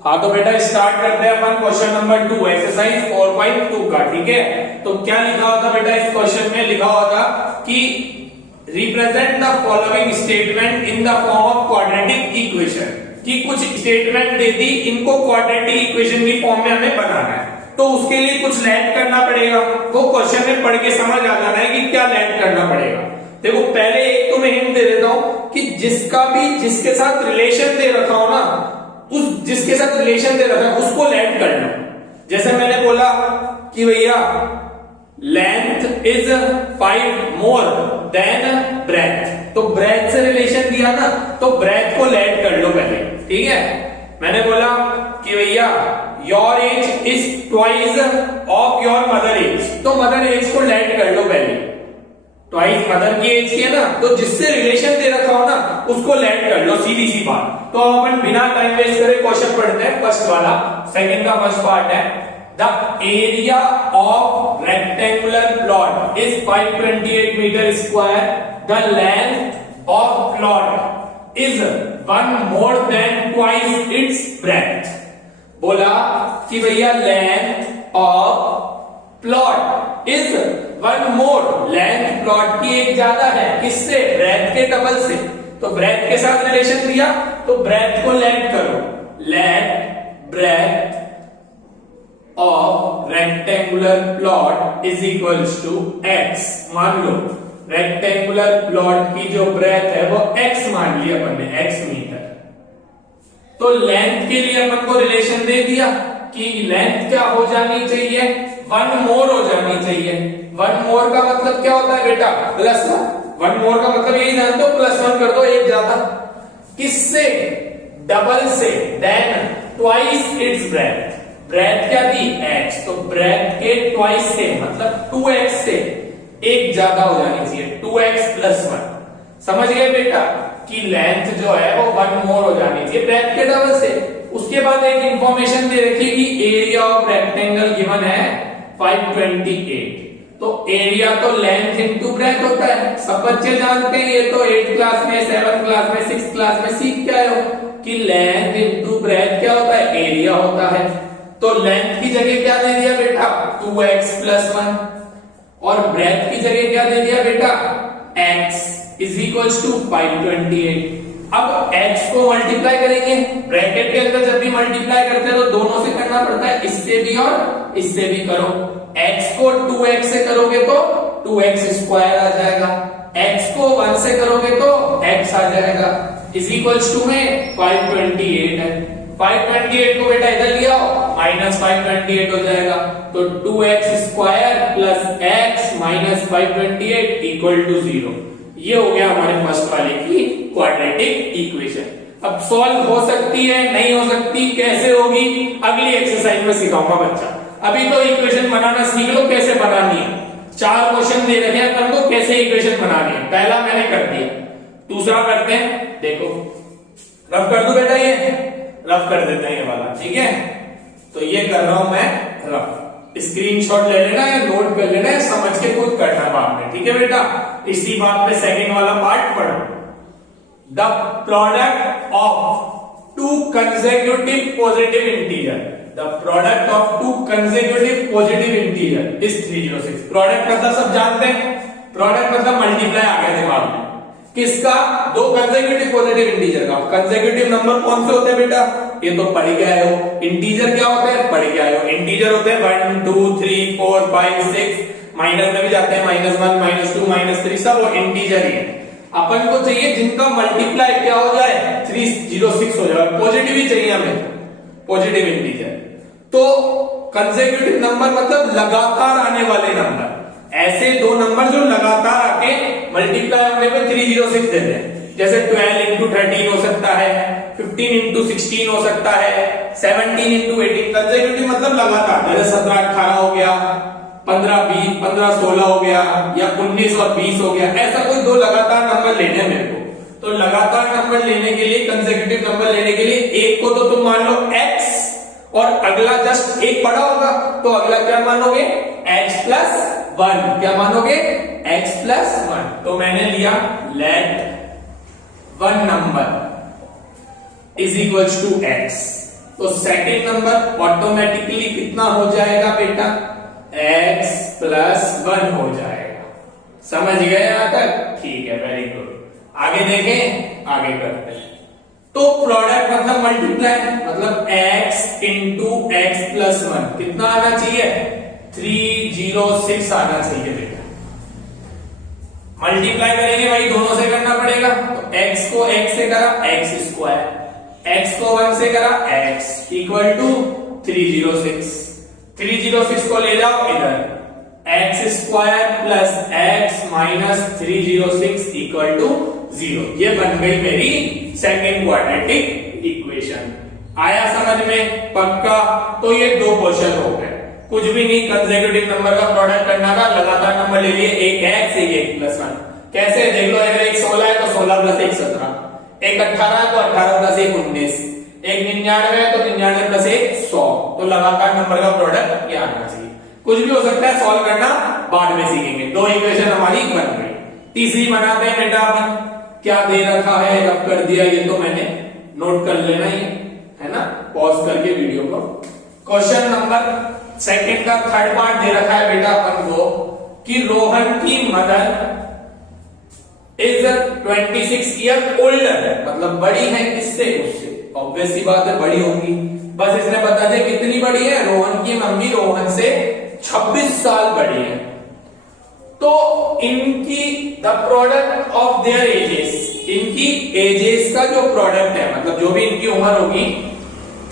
हाँ तो बेटा स्टार्ट करते हैं अपन क्वेश्चन नंबर 2 एक्सरसाइज 4.2 का। ठीक है, तो क्या लिखा हुआ था बेटा इस क्वेश्चन में? लिखा हुआ था कि represent the following statement in the form of quadratic equation, कि कुछ स्टेटमेंट दे दी, इनको क्वाड्रेटिक इक्वेशन की फॉर्म में हमें बनाना है। तो उसके लिए कुछ लैंड करना पड़ेगा, वो क्वेश्चन में पढ़ के समझ आ जाना है कि क्या लैंड करना पड़ेगा। देखो पहले एक तो मैं हिंट दे देता हूं कि जिसका भी जिसके साथ रिलेशन दे रखा हो ना, उस जिसके साथ रिलेशन दे रखा है उसको लैंड कर लो। जैसे मैंने बोला कि भैया length is 5 more than breadth, तो ब्रेथ से रिलेशन दिया ना, तो ब्रेथ को लैंड कर लो पहले। ठीक है, मैंने बोला कि भैया your age is twice of your mother age, तो मदर एज को लैंड कर लो पहले। ट्वाइस मदर की एज की है ना, तो जिससे रिलेशन दे रखा हो ना उसको लैंड कर लो, सीधी सी बात। तो अपन बिना टाइम वेस्ट करे क्वेश्चन पढ़ते हैं। फर्स्ट वाला, सेकंड का फर्स्ट पार्ट है, the area of rectangular plot is 528 metre square, the length of plot is 1 more than twice its breadth. बोला कि भैया length of plot is 1 more, length plot की एक ज्यादा है, किससे? ब्रेथ के डबल से। तो ब्रेथ के साथ रिलेशन दिया तो ब्रेथ को लेंथ करो, length breadth of rectangular plot is equals to x। मान लो रेक्टेंगुलर प्लॉट की जो ब्रेथ है वो x मान लिया अपन ने, x मीटर। तो लेंथ के लिए अपन को रिलेशन दे दिया कि लेंथ क्या हो जानी चाहिए? 1 मोर हो जानी चाहिए। 1 मोर का मतलब क्या होता है बेटा? +1। 1 मोर का मतलब यही जान दो, +1 कर दो, एक ज्यादा। किससे? डबल से, then twice its breadth. Breadth क्या थी? x, तो ब्रेथ के ट्वाइस से मतलब 2x से एक ज्यादा हो जानी चाहिए, 2x + 1। समझ गए बेटा कि लेंथ जो है वो 1 मोर हो जानी चाहिए ब्रेथ के डबल से। उसके बाद एक इंफॉर्मेशन दे रखी कि एरिया ऑफ रेक्टेंगल गिवन है 528, तो एरिया तो लेंथ इनटू ब्रेथ होता है, सब बच्चे जानते हैं ये तो। 8th क्लास में, 7th क्लास में, 6th क्लास में सीख के आए हो कि लेंथ इनटू ब्रेथ क्या होता है? एरिया होता है। तो लेंथ की जगह क्या दे दिया बेटा? 2x + 1, और ब्रेथ की जगह क्या दे दिया बेटा? x is equals to 528। अब x को मल्टीप्लाई करेंगे, ब्रैकेट के अंदर जब भी मल्टीप्लाई करते हैं तो दोनों से करना पड़ता है, इससे भी और इससे भी करो। x को 2x से करोगे तो 2x² आ जाएगा, x को 1 से करोगे तो x आ जाएगा, इज इक्वल्स टू में 528 है। 528 को बेटा इधर ले आओ, -528 हो जाएगा, तो 2x² + x - 528 = 0। ये हो गया हमारे फर्स्ट वाले की क्वाड्रेटिक इक्वेशन। अब सॉल्व हो सकती है, नहीं हो सकती, कैसे होगी अगली एक्सरसाइज में सिखाऊंगा बच्चा। अभी तो इक्वेशन बनाना सीख लो, कैसे बनानी है। 4 क्वेश्चन दे रखे हैं अपन को, कैसे इक्वेशन बनानी है। पहला मैंने कर दिया, दूसरा करते हैं। देखो रफ कर दूं बेटा, ये रफ कर देते हैं ये वाला, ठीक है। तो ये कर रहा हूं मैं रफ, स्क्रीनशॉट ले लेना है, नोट कर लेना है, समझ के खुद करना बाद में, ठीक है बेटा। इसी बात पे सेकंड वाला पार्ट पढ़ो। The product of 2 consecutive positive integer, the product of 2 consecutive positive integer is 306। Product मतलब सब जानते हैं, प्रोडक्ट मतलब मल्टीप्लाई आ गया दिमाग में। किसका? 2 consecutive positive integer का। consecutive नंबर कौन से होते हैं बेटा? ये तो पढ़ के आए हो। इंटीजर क्या होते हैं? पढ़ के आए हो। इंटीजर होते हैं 1 2 3 4 5 6, माइनस में भी जाते हैं, -1 -2 -3, सब वो इंटीजर ही है। अपन को चाहिए जिनका मल्टीप्लाई क्या हो जाए? 306 हो जाए, पॉजिटिव ही चाहिए हमें, पॉजिटिव इंटीजर। तो कंसेक्यूटिव नंबर मतलब लगातार आने वाले नंबर, ऐसे 2 नंबर जो लगातार आके मल्टीप्लाई होने पे 306 देते हैं। जैसे 12 × 13 हो सकता है, 15 × 16 हो सकता है, 17 × 18। कंसेक्यूटिव मतलब लगातार, जैसे 17 18 हो गया, 15 20 15 16 हो गया, या 19 और 20 हो गया। ऐसा कोई 2 लगातार नंबर लेने हैं मेरे को। तो लगातार नंबर लेने के लिए, कंसेक्यूटिव नंबर लेने के लिए, एक को तो तुम मान लो x और अगला जस्ट एक बड़ा होगा, तो अगला क्या मानोगे? x + 1। क्या मानोगे? x + 1। तो मैंने लिया let 1 number is equals to x। तो सेकंड नंबर ऑटोमेटिकली कितना हो जाएगा बेटा, x प्लस 1 हो जाएगा। समझ गए यहां तक? ठीक है, वेरी गुड। आगे देखें, आगे करते हैं। तो प्रोडक्ट मतलब मल्टीप्लाई, मतलब x इंटू एक्स प्लस 1 कितना आना चाहिए, 306 आना चाहिए बेटा। मल्टीप्लाई करेंगे भाई, दोनों से करना पड़ेगा। तो x को x से करा x स्क्वायर, x को 1 से करा x इक्वल टू 306। 306 को ले जाओ इधर, x square plus x minus 306 equal to 0। ये बन गई मेरी सेकेंड क्वाड्रेटिक इक्वेशन। आया समझ में? पक्का। तो ये दो क्वेश्चन हो गए, कुछ भी नहीं, कंसेक्यूटिव नंबर का प्रोडक्ट करना था, लगातार नंबर ले लिए, एक x एक प्लस 1। कैसे देख लो, अगर एक 16 है तो 16 प्लस 1 17, एक 18 है तो 18 प्लस 1 19, एक 99 है तो 99 प्लस 1 100। तो लगातार नंबर का प्रोडक्ट ये आना चाहिए। कुछ भी हो सकता है, सॉल्व करना बाद में सीखेंगे। दो इक्वेशन हमारी बन गई। तीसरी बनाते हैं बेटा अपन। क्या दे रखा है, रब कर दिया, ये तो मैंने नोट कर लेना ही है ना, पॉज करके वीडियो को। क्वेश्चन नंबर सेकंड का थर्ड पार्ट दे रखा है बेटा अपन को कि रोहन की मदर इज 26 ईयर ओल्डर, मतलब बड़ी है किससे, उससे। ऑब्वियस सी बात है, बड़ी होगी। बस इसने बता दिया कितनी बड़ी है, रोहन की मम्मी रोहन से 26 साल बड़ी है। तो इनकी the product of their edges, इनकी एजेस का जो प्रोडक्ट है, मतलब जो भी इनकी उम्र होगी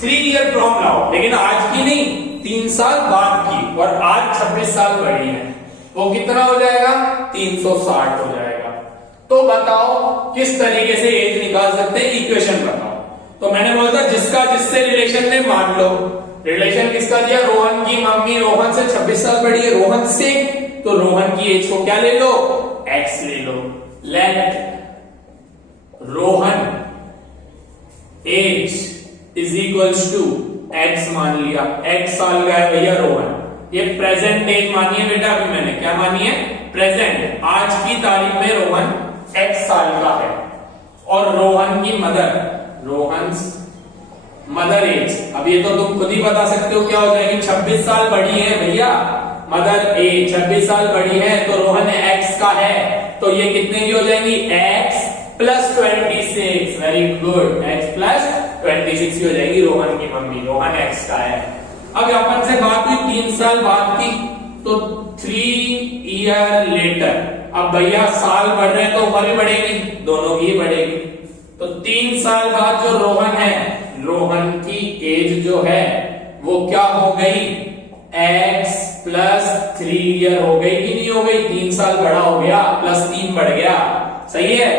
3 ईयर फ्रॉम नाउ, लेकिन आज की नहीं, 3 साल बाद की, और आज 26 साल बड़ी है, वो कितना हो जाएगा, 360 हो जाएगा। तो बताओ किस तरीके से एज निकाल सकते हैं, इक्वेशन बताओ। तो मैंने बोला था जिसका जिससे रिलेशन में मान लो, रिलेशन किसका दिया, रोहन की मम्मी रोहन से 26 साल बड़ी है, रोहन से, तो रोहन की एज को क्या ले लो, x ले लो। Let Rohan age is equals to x मान लिया, x साल का है भैया रोहन। ये प्रेजेंट एज मानी है बेटा, अभी मैंने क्या मानी है, प्रेजेंट, आज की तारीख में रोहन x साल का है। और रोहन की मदर, रोहन मदर एज, अब ये तो तुम खुद ही बता सकते हो क्या हो जाएगी, 26 साल बड़ी है भैया, मदर एज 26 साल बड़ी है, तो रोहन x का है, तो ये कितने की हो जाएंगी, x plus 26, very good, x plus 26 की हो जाएगी रोहन की मम्मी, रोहन x का है। अब अपन से बात हुई 3 साल बाद की, तो 3 ईयर लेटर, अब भैया साल बढ़ रहे हैं तो उम्र भी बढ़ेगी, दोनों की बढ़ेगी। तो 3 साल बाद जो रोहन है, रोहन की एज जो है वो क्या हो गई, x प्लस 3 ईयर हो गई कि नहीं हो गई, 3 साल बड़ा हो गया, प्लस 3 बढ़ गया, सही है।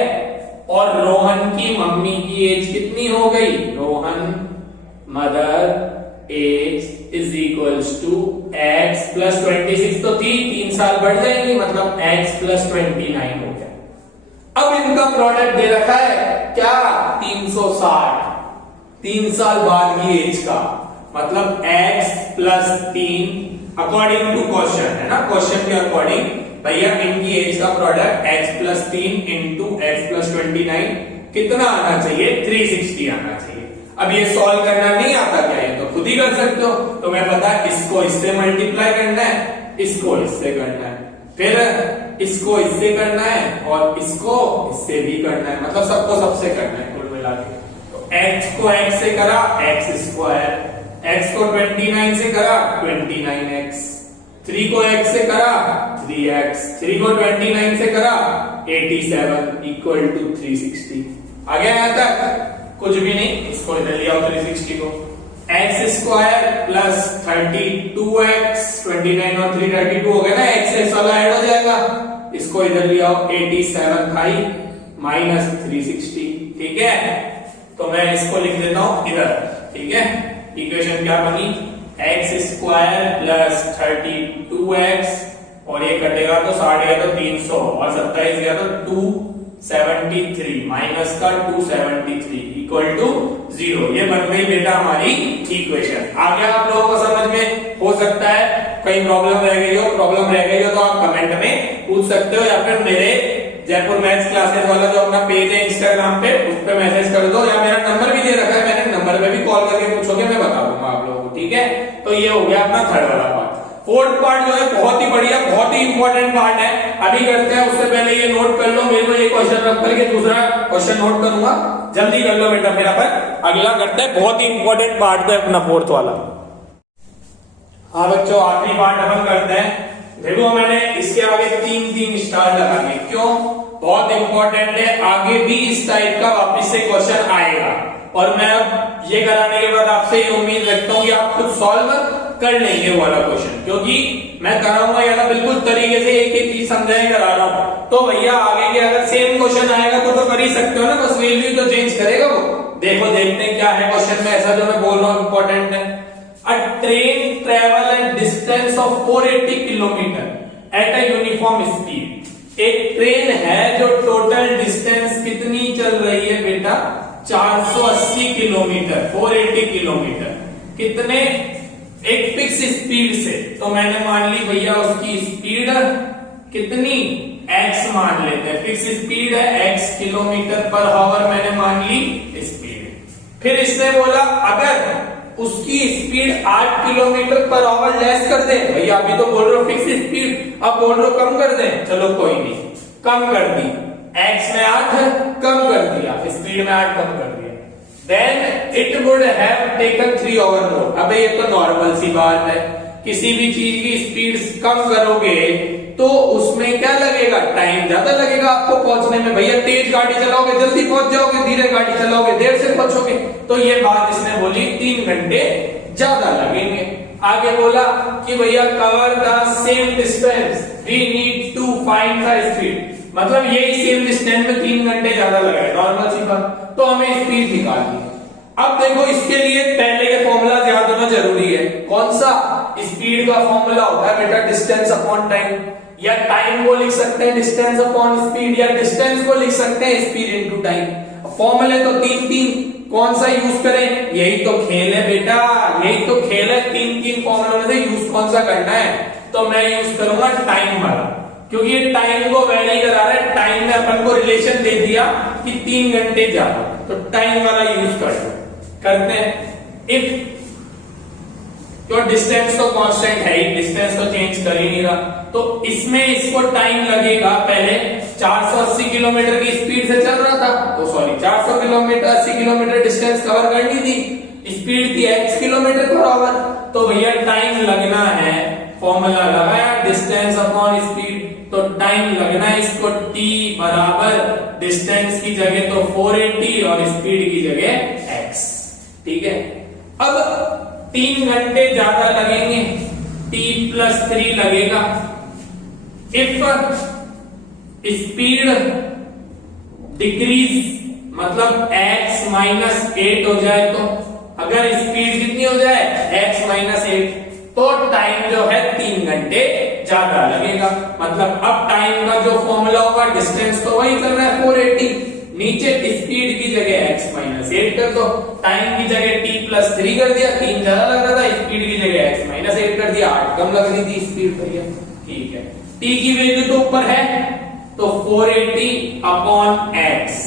और रोहन की मम्मी की एज कितनी हो गई, Rohan mother age is equals to x plus 26, तो 3 साल बढ़ जाएंगे, मतलब x प्लस 29 हो गया। अब इनका प्रोडक्ट दे रखा है क्या, 360, 3 साल बाद की एज का, मतलब x plus 3 according to question, है ना, क्वेश्चन के अकॉर्डिंग भैया इनकी एज का product x plus 3 into x plus 29 कितना आना चाहिए, 360 आना चाहिए। अब ये सॉल्व करना नहीं आता क्या, ये तो खुद ही कर सकते हो। तो मैं पता इसको इससे मल्टीप्लाई करना है, इसको इससे करना है, फिर इसको इससे करना है, और इसको इससे भी करना है, मतलब सबको सबसे करना है कुल मिला के। तो x को x से करा x स्क्वायर, x को 29 से करा 29x, 3 को x से करा 3x, 3 को 29 से करा 87 इक्वल टू 360। आ गया यहां तक, कुछ भी नहीं, इसको इधर लिया 360 को, x स्क्वायर प्लस 32x, 29 और 3 32 हो गया ना, x वाला ऐड हो जाएगा, इसको इधर लिया 87 खाई माइनस 360, ठीक है। तो मैं इसको लिख देता हूं इधर, ठीक है। इक्वेशन क्या बनी, x स्क्वायर प्लस 32x, और ये कटेगा तो 60 गया तो 300, और 27 गया तो 273 माइनस का 273 इक्वल टू 0। ये बन गई बेटा हमारी इक्वेशन। आ गया आप लोगों को समझ में? हो सकता है कहीं प्रॉब्लम रह गई हो, तो आप कमेंट में पूछ सकते हो, या फिर मेरे जयपुर मैथ्स क्लासेस वाला जो अपना पेज है इंस्टाग्राम पे, उस पर मैसेज कर दो, या मेरा नंबर भी दे रखा है मैंने, नंबर नंबर पे भी कॉल करके पूछोगे, मैं बता दूंगा आप लोगों को, ठीक है। तो ये हो गया अपना थर्ड वाला पार्ट। फोर्थ पार्ट जो है बहुत ही बढ़िया, बहुत ही इंपॉर्टेंट पार्ट है, अभी करते हैं। उससे पहले ये नोट कर लो, मेरे को ये क्वेश्चन रख करके दूसरा क्वेश्चन नोट करूंगा, जल्दी कर लो बेटा मेरा पर। अगला करते हैं, बहुत ही इंपॉर्टेंट पार्ट है अपना फोर्थ वाला। हाँ बच्चों, आखिरी पार्ट अपन करते हैं। देखो मैंने इसके आगे तीन स्टार लगाने, क्यों? बहुत इंपॉर्टेंट है, आगे भी इस टाइप का वापस से क्वेश्चन आएगा, और मैं अब ये कराने के बाद आपसे ये उम्मीद रखता हूँ कि आप खुद सॉल्व कर लेंगे वाला क्वेश्चन, क्योंकि मैं कराऊंगा या ना बिल्कुल तरीके से एक एक चीज समझाने करा रहा हूं। तो भैया आगे के अगर सेम क्वेश्चन आएगा तो कर ही सकते हो ना, बस वैल्यू तो चेंज करेगा वो। देखो देखते हैं क्या है क्वेश्चन में, ऐसा जो मैं बोल रहा हूं इंपॉर्टेंट है। अ train travel at distance of 480 kilometre at a uniform speed. एक ट्रेन है जो टोटल डिस्टेंस कितनी चल रही है बेटा? 480 किलोमीटर, 480 किलोमीटर, कितने? एक फिक्स स्पीड से। तो मैंने मान ली भैया उसकी स्पीड कितनी? x मान लेते हैं, फिक्स स्पीड है x किलोमीटर पर आवर, मैंने मान ली स्पीड। फिर इसने बोला अगर उसकी speed 8 kilometre per hour less कर दे, भैया अभी तो बोल रहे हो फिक्स स्पीड, अब बोल रहे हो कम कर दे, चलो कोई नहीं, कम कर दी, x में 8 कम कर दिया, स्पीड में 8 कम कर दिया, then it would have taken 3 hour more। अब ये तो नॉर्मल सी बात है, किसी भी चीज की स्पीड कम करोगे तो उसमें क्या लगेगा? टाइम ज्यादा लगेगा आपको पहुंचने में। भैया तेज गाड़ी चलाओगे जल्दी पहुंच जाओगे, धीरे गाड़ी चलाओगे देर से पहुंचोगे। तो ये बात इसने बोली 3 घंटे ज्यादा लगेंगे। आगे बोला कि भैया cover the same distance we need to find the speed, मतलब यही सेम डिस्टेंस में 3 घंटे ज्यादा लगे, नॉर्मल सी बात। तो हमें स्पीड निकालनी है। अब देखो इसके लिए पहले के फॉर्मूला याद होना जरूरी है। कौन सा? स्पीड का फॉर्मूला होता है बेटा डिस्टेंस अपॉन टाइम, या टाइम को लिख सकते हैं डिस्टेंस अपॉन स्पीड, या डिस्टेंस को लिख सकते हैं स्पीड इनटू टाइम। फॉर्मूले तो 3, कौन सा यूज करें? यही तो खेल है बेटा, यही तो खेल है, 3 फॉर्मूलों में से यूज कौन सा करना है? तो मैं यूज करूंगा टाइम वाला, क्योंकि ये टाइम को वेरी करा रहा है। टाइम में अपन को रिलेशन दे दिया कि 3 घंटे ज्यादा, तो टाइम वाला यूज करते हैं। इफ तो डिस्टेंस तो कांस्टेंट है ही, डिस्टेंस तो चेंज कर ही नहीं रहा, तो इसमें इसको टाइम लगेगा। पहले 480 किलोमीटर की स्पीड से चल रहा था, तो sorry 400 kilometre 80 kilometre distance cover करनी थी, स्पीड थी x किलोमीटर पर आवर, तो भैया टाइम लगना है, फॉर्मूला लगाया डिस्टेंस अपॉन स्पीड, तो टाइम लगना है इसको t बराबर डिस्टेंस की जगह तो 480 और स्पीड की जगह x, ठीक है। अब 3 घंटे ज्यादा लगेंगे, t+3 लगेगा। इफ स्पीड डिक्रीज मतलब x -8 हो जाए, तो अगर स्पीड कितनी हो जाए? x -8, तो टाइम जो है 3 घंटे ज्यादा लगेगा। मतलब अब टाइम का जो फॉर्मूला होगा, डिस्टेंस तो वही चल रहा है 480, नीचे स्पीड की जगह x -8 कर दो, टाइम की जगह t+3 कर दिया, 3 ज्यादा लग रहा था, स्पीड की जगह x -8 कर दिया, 8 कम लग रही थी स्पीड भैया, ठीक है। t की वैल्यू तो ऊपर है, तो 480 upon x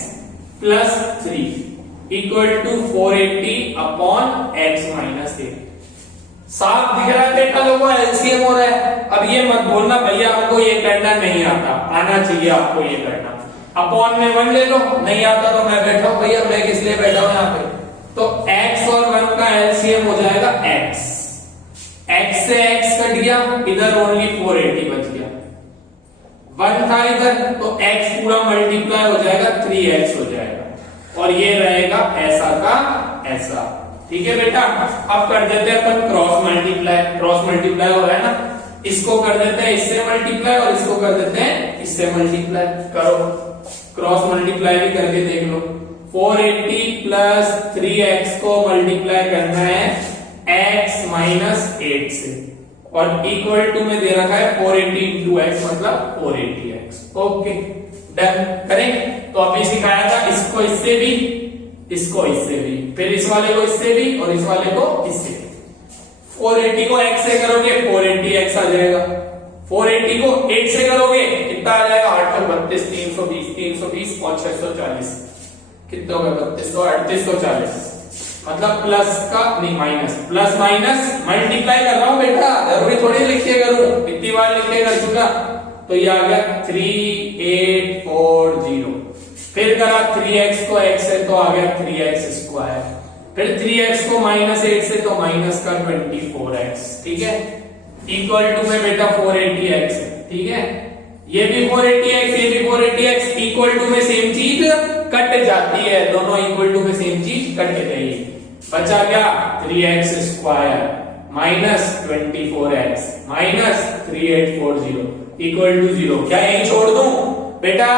+3 equal to 480 upon x -8। साफ दिख रहा है बेटा लोगों का, एलसीएम हो रहा है। अब ये मत बोलना भैया हमको ये करना नहीं आता, आना चाहिए आपको ये करना। अपॉन में 1 ले लो, नहीं आता तो मैं बैठा हूं भैया, मैं किस लिए बैठा हूं यहाँ पे, तो x और 1 का एलसीएम हो जाएगा x, x से x कट गया, इधर ओनली 480 बच गया, 1 था इधर, तो x पूरा मल्टीप्लाई हो जाएगा, 3x हो जाएगा, और ये रहेगा ऐसा का ऐसा, ठीक है बेटा। अब कर देते हैं अपन क्रॉस मल्टीप्लाई, क्रॉस मल्टीप्लाई हो रहा है ना, इसको कर देते हैं इससे मल्टीप्लाई और इसको कर देते हैं इससे मल्टीप्लाई, करो क्रॉस मल्टीप्लाई भी करके देख लो। 480 प्लस 3x को मल्टीप्लाई करना है x -8 से, और इक्वल टू में दे रखा है 480 इंटू x मतलब 480x, ओके डन करें। तो अभी सिखाया था इसको इससे भी, इसको इससे भी, फिर इस वाले को इससे भी और इस वाले को इससे। 480 को x से करोगे 480x आ जाएगा, 480 को 8 से करोगे कितना आ जाएगा? 8 और 32 320 320 और 640 कितना होगा? 32 3840, मतलब प्लस का नहीं माइनस, प्लस माइनस मल्टीप्लाई कर रहा हूं बेटा, जरूरी थोड़ी लिखिए करूं, कितनी बार लिखिए कर चुका। तो ये आ गया 3840। फिर करा 3x को x से तो आ गया 3x स्क्वायर, फिर 3x को -8 से तो माइनस का 24x, ठीक है, इक्वल टू में बेटा 480x है, ठीक है, ये भी 480x ये भी 480x, इक्वल टू में सेम चीज कट जाती है, दोनों इक्वल टू में सेम चीज कट गई, बचा क्या 3x square minus 24x minus 3840 equal to 0। क्या यही छोड़ दूं बेटा?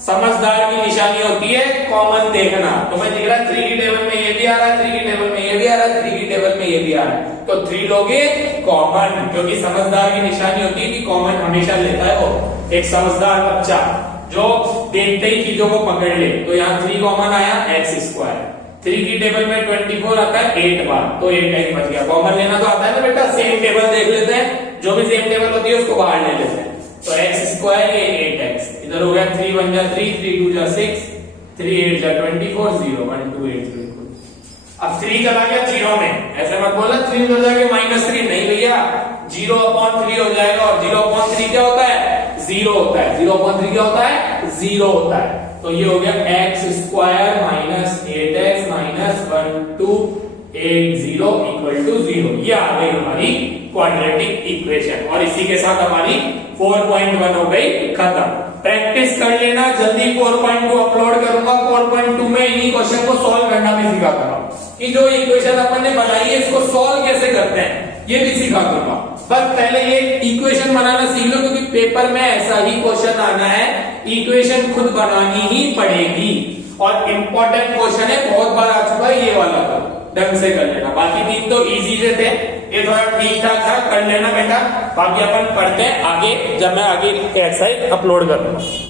समझदार की निशानी होती है कॉमन देखना। तो मैं दिख रहा 3 की टेबल में ये भी आ रहा है, 3 की टेबल में ये भी आ रहा है, 3 की टेबल में ये भी आ रहा है, तो 3 लोगे कॉमन, क्योंकि समझदार की निशानी होती है कि कॉमन हमेशा लेता है वो। एक समझदार बच्चा जो देखते ही चीजों को पकड़ ले, तो यहाँ 3 कॉमन आया x स्क्वायर, 3 की टेबल में 24 आता है 8 बार, तो 8x बच गया। कॉमन लेना तो आता है ना बेटा, सेम टेबल देख लेते हैं, जो भी सेम टेबल होती है उसको बाहर ले लेते हैं। तो x स्क्वायर ये 8x, इधर हो गया 3 1 जा 3, 3 2 जा 6, 3 8 जा 24, 0 1 2 8 3। अब 3 चला गया 0 में, ऐसे मत बोलना 3 हो जाएगा -3, नहीं भैया, 0/3 हो जाएगा, और 0/3 क्या होता है? 0 होता है। 0/3 क्या होता है? 0 होता है। तो ये हो गया x square minus 8x minus 1280 equal to 0। ये आ गई हमारी क्वाड्रेटिक इक्वेशन, और इसी के साथ हमारी 4.1 हो गई खत्म। प्रैक्टिस कर लेना, जल्दी 4.2 अपलोड करूंगा। 4.2 में इन्हीं क्वेश्चन को सॉल्व करना भी सिखा दूंगा, कि जो इक्वेशन अपन ने बनाई है इसको सॉल्व कैसे करते हैं ये भी सिखा दूंगा। बस पहले ये इक्वेशन बनाना सीख लो, क्योंकि पेपर में ऐसा ही क्वेश्चन आना है, इक्वेशन खुद बनानी ही पड़ेगी, और इंपॉर्टेंट क्वेश्चन है, बहुत बार आ चुका है ये वाला, तो ढंग से कर लेना। बाकी 3 तो इजी से थे, ये थोड़ा ठीक ठाक था, कर लेना बेटा। बाकी अपन पढ़ते हैं आगे, जब मैं आगे एक्सरसाइज अपलोड करूंगा।